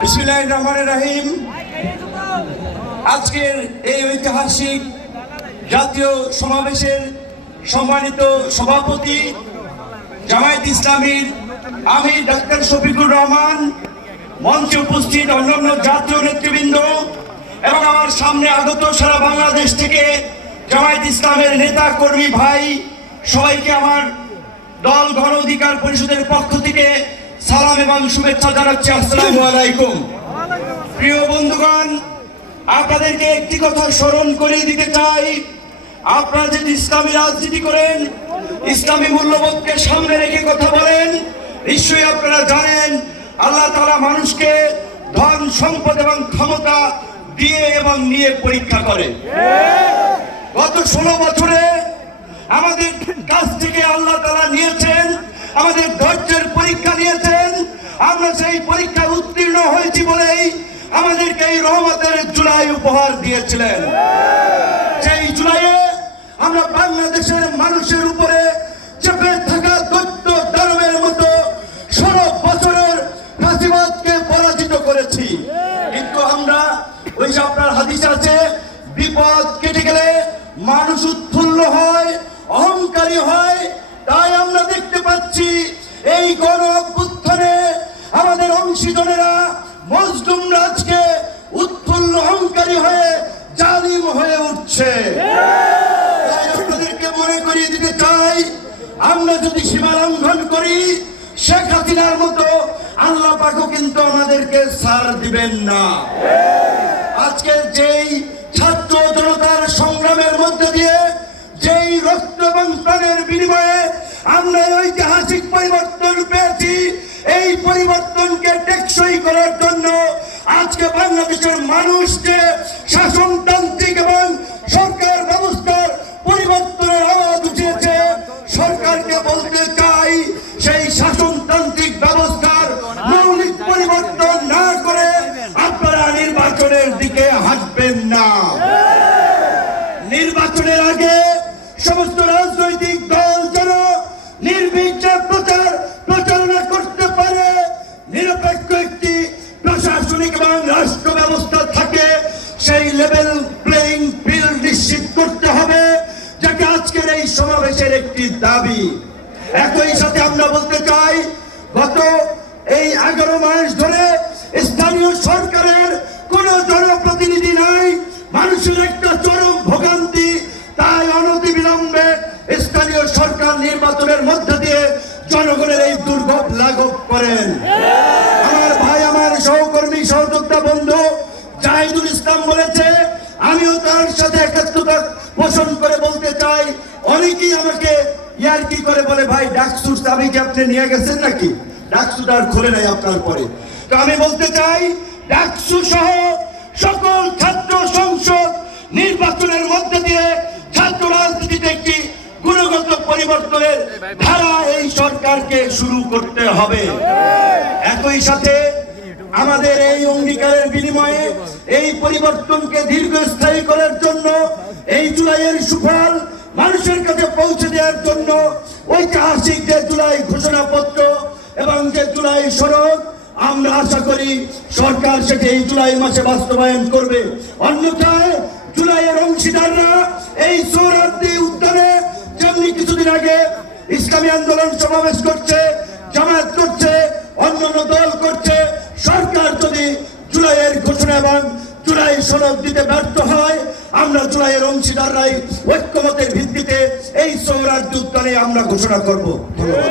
বিসমিল্লাহির রহমানির রহিম। আজকের এই ঐতিহাসিক জাতীয় সমাবেশের সম্মানিত সভাপতি জামায়াত ইসলামীর আমির ডাক্তার শফিকুর রহমান, মঞ্চে উপস্থিত অন্যান্য জাতীয় নেতৃবৃন্দ এবং আমার সামনে আগত সারা বাংলাদেশ থেকে জামায়াত ইসলামের নেতা কর্মী ভাই, সবাইকে আমার দল গণ অধিকার পরিষদের পক্ষ থেকে সালাম এবং শুভেচ্ছা জানাচ্ছি। আসসালামু আলাইকুম। প্রিয় বন্ধুগণ, আপনাদেরকে একটি কথা স্মরণ করিয়ে দিতে চাই। আপনারা যদি ইসলামী রাজনীতি করেন, ইসলামী মূল্যবোধকে সামনে রেখে কথা বলেন, নিশ্চয়ই আপনারা জানেন আল্লাহ তাআলা মানুষকে ধন সম্পদ এবং ক্ষমতা দিয়ে এবং নিয়ে পরীক্ষা করে। গত 16 বছরে আমাদের কাছ থেকে আল্লাহ তাআলা নিয়েছেন, আমাদের ধৈর্যের পরীক্ষা নিয়েছেন। আমরা সেই পরীক্ষায় উত্তীর্ণ হয়েছি বলেই আমাদেরকে এই রহমতের জুলাই উপহার দিয়েছিলেন। সেই জুলাইয়ে আমরা বাংলাদেশের মানুষের উপরে চেপে থাকা দৈত্য দানবের মতো 16 বছরের ফাঁসিবাদকে পরাজিত করেছি। কিন্তু আমরা ওই যে আপনার হাদিস আছে, বিপদ কেটে গেলে মানুষ উৎফুল্ল হয়, অহংকারী হয়। তাই আমরা দেখতে পাচ্ছি এই গণ অভ্যুত্থানে আমাদের অংশীজনেরা মজলুম রাজকে উৎফুল্ল অহংকারী হয়ে জালিম হয়ে উঠছে। তাই আপনাদেরকে মনে করিয়ে দিতে চাই, আমরা যদি সীমা লঙ্ঘন করি শেখ হাসিনার মতো, আল্লাহ পাকও কিন্তু আমাদেরকে ছাড় দিবেন না। আজকে যেই ছাত্র জনতার সংগ্রামের মধ্যে দিয়ে, যেই রক্ত এবং প্রাণের বিনিময়ে আমরা ঐতিহাসিক পরিবর্তন পেয়েছি, এই পরিবর্তনকে টেকসই করার জন্য আজকে বাংলাদেশের মানুষকে শাসনতান্ত্রিক এবং সরকার ব্যবস্থার পরিবর্তনের আওয়াজ উঠিয়েছে। সরকারকে বলতে চাই, সেই শাসনতান্ত্রিক ব্যবস্থার মৌলিক পরিবর্তন না করে আপনারা নির্বাচনের দিকে হাঁটবেন না। নির্বাচনের আগে সমস্ত রাজনৈতিক দল যেন নির্বিঘ্নে প্রচারণা করতে পারে, নিরপেক্ষ একটি প্রশাসনিক এবং রাষ্ট্র ব্যবস্থা থাকে, সেই লেভেল প্লেইং ফিল্ড নিশ্চিত করতে হবে, যাকে আজকের এই সমাবেশের একটি দাবি। একই সাথে আমরা বলতে চাই, গত এই 11 মাস ধরে স্থানীয় সরকারের কোন জনপ্রতিনিধি নাই, মানুষের একটা চরম ভোগান্তি। তাই অনতিবিলম্বে স্থানীয় সরকার নির্বাচনের মধ্য দিয়ে জনগণের এই দুর্ভোগ লাঘব করেন। আমার ভাই, আমার সহকর্মী, সহযোদ্ধা বন্ধু জাহিদুল ইসলাম বলেছে, আমিও তার সাথে একাত্মতা পোষণ করে বলতে চাই। অনেকেই আমাকে ইয়ার্কি করে বলে, ভাই ডাকসুর চাবি কি আপনি নিয়ে গেছেন নাকি? ডাকসুট আর খুলে নাই আপনার পরে। তো আমি বলতে চাই, ডাকসু সহ সকল ছাত্র সংসদ নির্বাচনের মধ্যে দিয়ে ছাত্র রাজনীতিতে একটি গুণগত পরিবর্তনের ধারা এই সরকারকে শুরু করতে হবে। একই সাথে আমাদের এই অঙ্গীকারের বিনিময়ে এই পরিবর্তনকে দীর্ঘস্থায়ী করার জন্য, এই জুলাইয়ের সুফল মানুষের কাছে পৌঁছে দেওয়ার জন্য ঐতিহাসিক যে জুলাই ঘোষণাপত্র এবং যে জুলাই সনদ, আমরা আশা করি সরকার সেটি এই জুলাই মাসে বাস্তবায়ন করবে। অন্যথায় জুলাইয়ের অংশীদাররা এই সোহরাওয়ার্দী উদ্যানে যেমনি কিছুদিন আগে ইসলামী আন্দোলন সমাবেশ করছে, জামায়াত করছে, অন্যান্য দল করছে, সরকার যদি জুলাইয়ের ঘোষণা এবং জুলাই সনদ দিতে ব্যর্থ হয়, আমরা জুলাইয়ের অংশীদাররাই ঐক্যমতের ভিত্তিতে এই সোহরাওয়ার্দী উদ্যানে আমরা ঘোষণা করব। ধন্যবাদ।